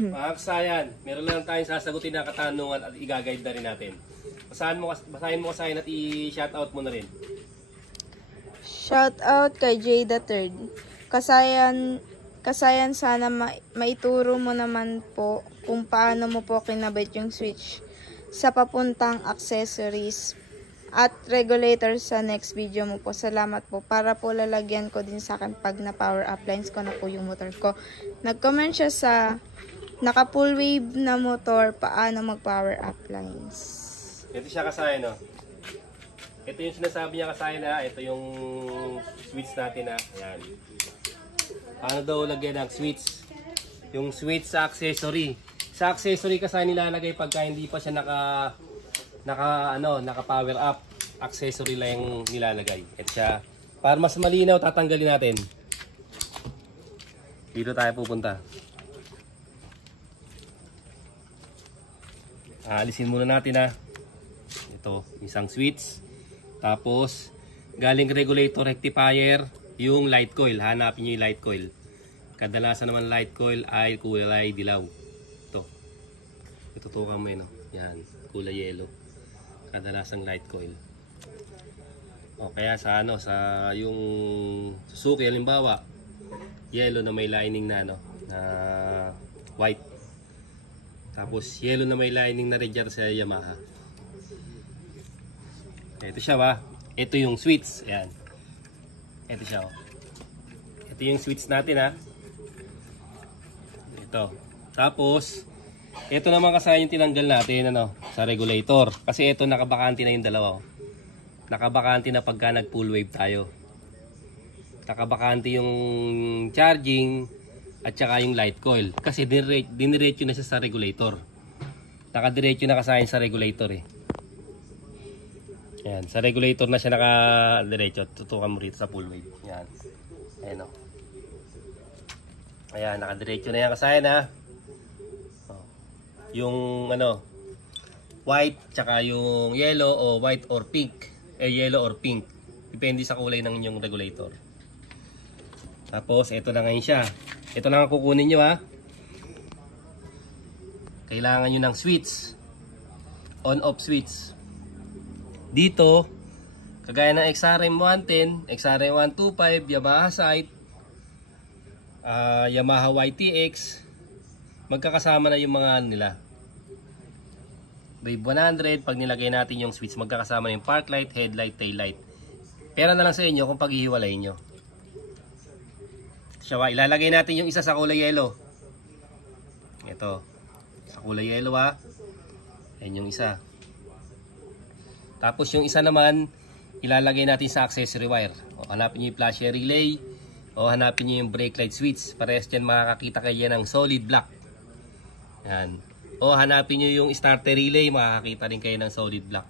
Mga kasayan, meron lang tayong sasagutin na katanungan at i-guide na rin natin. Basahin mo kasayan at i-shoutout mo na rin. Shoutout kay Jada Third. Kasayan sana maituro mo naman po kung paano mo po kinabit yung switch sa papuntang accessories at regulator sa next video mo po. Salamat po. Para po lalagyan ko din sa akin pag na power up lines ko na po yung motor ko. Nag-comment siya sa naka full wave na motor, paano mag power up lines. Ito siya kasayan, no? Ito yung sinasabi niya kasayan, na ito yung switch natin, na ayan. Paano daw lagyan ng switch? Yung switch sa accessory. Sa accessory kasayan nilalagay pagka hindi pa siya naka power up, accessory lang yung nilalagay. Ito siya. Para mas malinaw, tatanggalin natin. Dito tayo pupunta. Alisin muna natin, ha. Ito, isang switch. Tapos galing regulator rectifier yung light coil. Hanapin niyo yung light coil. Kadalasan naman light coil ay kulay dilaw. Ito. Itutukan mo yun, no? Yan, kulay yellow. Kadalasang light coil. O kaya sa yung Suzuki halimbawa, yellow na may lining na na white. Tapos yellow na may lining na red sa Yamaha. Ito siya, ba? Ito yung switch. Ayan. Ito siya, oh. Ito yung switch natin, ha. Ito. Tapos ito naman kasi yung tinanggal natin sa regulator. Kasi ito nakabakante na yung dalawa, oh. Nakabakante na pagka nag full wave tayo. Nakabakante yung charging at saka yung light coil. Kasi diniretso na siya sa regulator. Nakadiretso na kasi sa regulator, eh. Ayan, sa regulator na siya nakadiretso. Tutukan mo rito sa full wave. Ayan. Ayan, oh. Ayan, nakadiretso na yan kasi, ha. Yung white tsaka yung yellow o white or pink, yellow or pink, depende sa kulay ng inyong regulator. Tapos ito na ngayon siya. Ito lang ang kukunin nyo, ha. Kailangan nyo ng switch, on off switch. Dito kagaya ng XRM 110, XRM 125, Yamaha Sight, Yamaha YTX, magkakasama na yung mga nila. Wave 100, pag nilagay natin yung switch, magkakasama na yung park light, headlight, tail light. Pera na lang sa inyo kung paghihiwalay nyo. Siya, ilalagay natin yung isa sa kulay yellow. Ito, sa kulay yellow, ha. Ayan yung isa. Tapos yung isa naman, ilalagay natin sa accessory wire. O, hanapin nyo yung flasher relay, o hanapin nyo yung brake light switch. Parehas dyan makakakita kayo ng solid black. Yan. O hanapin nyo yung starter relay, makakakita rin kayo ng solid black.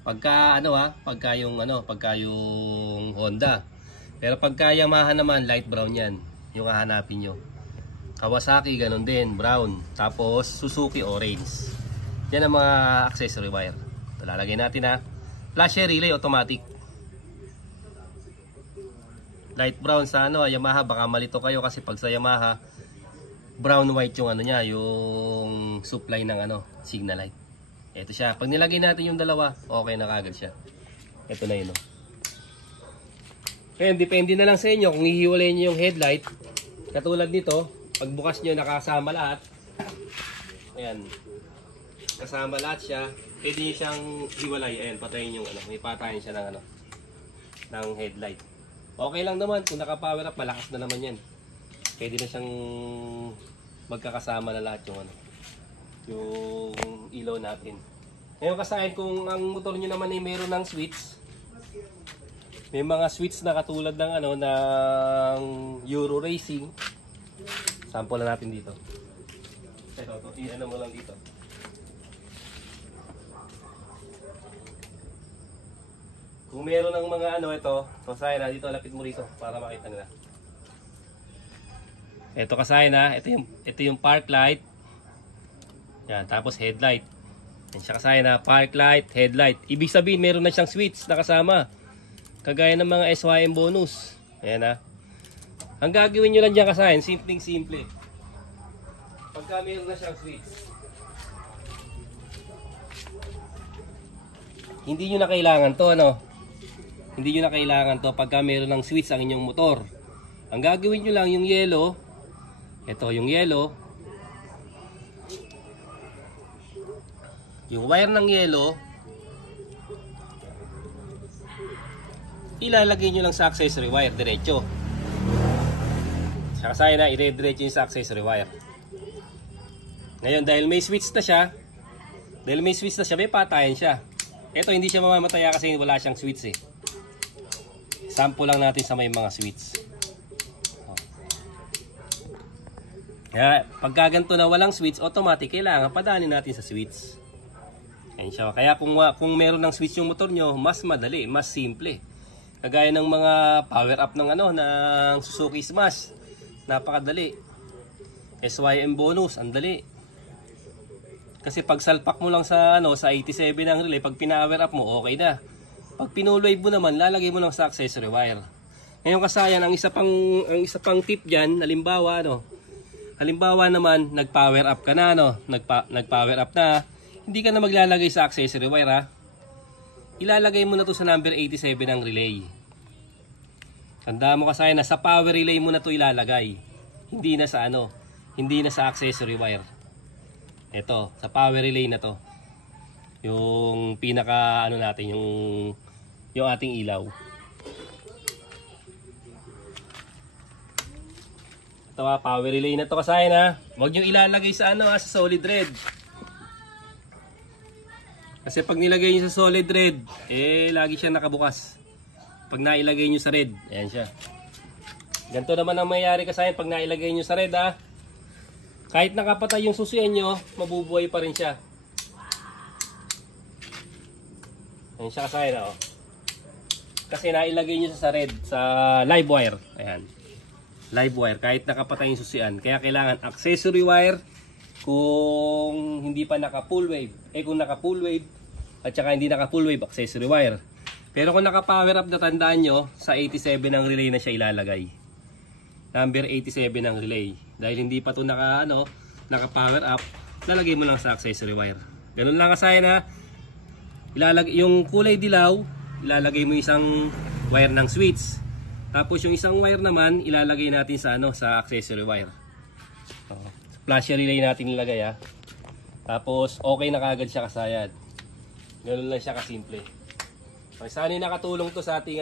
Pagka pagka yung Honda. Pero pagka Yamaha naman, light brown yan. Yung hahanapin nyo. Kawasaki, ganun din, brown. Tapos Suzuki, orange. Yan ang mga accessory wire. Ito, lalagay natin, ha. Flasher relay, automatic. Light brown sa Yamaha, baka malito kayo kasi pag sa Yamaha, brown white yung yung supply ng signal light. Ito siya. Pag nilagay natin yung dalawa, okay na kagad siya. Ito na yun, oh. Ngayon, depende na lang sa inyo kung hihiwalay nyo yung headlight. Katulad nito, pag bukas nyo nakasama lahat. Ayan. Kasama lahat siya. Pwede nyo siyang hiwalay. Ayan, patayin yung may patayin siya ng ng headlight. Okay lang naman kung naka-power up, malakas na naman yan. Pwede na siyang magkakasama na lahat yung yung ilaw natin. Ngayon kasahin, kung ang motor nyo naman ay meron ng switch, may mga switch na katulad ng ng Euro Racing. Sample na natin dito. Ito, mo lang dito. Kung meron ng mga ito, kasahin na dito, lapit mo rito para makita nila. Ito kasahin, ha, ito yung park light. Yan, tapos headlight. Yan siya kasahin, ha, park light, headlight. Ibig sabihin meron na siyang switch na kasama. Kagaya ng mga SYM bonus. Ayan, ha. Ang gagawin nyo lang dyan kasahin, simpleng simple. pagka meron na siyang switch, hindi nyo na kailangan to, ano? Hindi nyo na kailangan to pagka meron ng switch ang inyong motor. Ang gagawin nyo lang yung yellow, ito yung yellow, yung wire ng yellow, ilalagay nyo lang sa accessory wire, diretso. Saka sa'yo na, i-diretso nyo sa accessory wire. Ngayon, dahil may switch na siya, may patayan siya. Ito, hindi siya mamamataya kasi wala siyang switch eh. Sample lang natin sa may mga switch. Kaya, pagka ganito na walang switch, automatic, kailangan padaanin natin sa switch. Ayan siya. Kaya kung meron ng switch yung motor nyo, mas madali, mas simple. Kagaya ng mga power up ng ng Suzuki Smash. Napakadali. SYM bonus, ang dali. Kasi pag salpak mo lang sa sa 87 ng relay, pag pina-power up mo, okay na. Pag pinulwave mo naman, lalagay mo lang sa accessory wire. Ngayon kasayan, ang isa pang tip diyan, halimbawa naman nag-power up ka na, nag-power up na, hindi ka na maglalagay sa accessory wire ha. Ilalagay mo na to sa number 87 ng relay. Tandaan mo kasi na sa power relay mo na to ilalagay. Hindi na sa hindi na sa accessory wire. Ito, sa power relay na to. Yung pinaka natin, yung ating ilaw. Ito power relay na to kasi na. Huwag niyo ilalagay sa sa solid red. Kasi pag nilagay niyo sa solid red, lagi siya nakabukas. Pag nailagay niyo sa red, ayan siya. Ganito naman ang mayayari kasi pag nailagay niyo sa red kahit nakapatay yung susian niyo, mabubuhay pa rin siya. Ayan siya kasi Kasi nailagay niyo sa red, sa live wire. Ayan. Live wire, kahit nakapatay yung susian. Kaya kailangan accessory wire kung hindi pa naka full wave. Kung naka full wave, at saka hindi naka full wave, accessory wire. Pero kung naka power up, tandaan nyo, sa 87 ng relay na siya ilalagay. Number 87 ng relay. Dahil hindi pa ito naka power up, lalagay mo lang sa accessory wire. Ganun lang kasi ilalagay yung kulay dilaw, ilalagay mo isang wire ng switch. Tapos yung isang wire naman, ilalagay natin sa sa accessory wire. Flash relay natin nilagay Tapos okay na kagad siya kasayad. Ganun lang siya kasimple. Okay, sana nakatulong to sa ating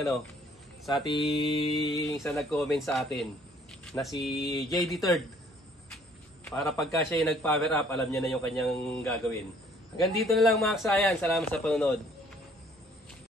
sa nag-comment sa atin na si JD3rd. Para pagka siya nag-power up, alam niya na yung kanyang gagawin. Hanggang dito na lang mga kasayan. Salamat sa panonood.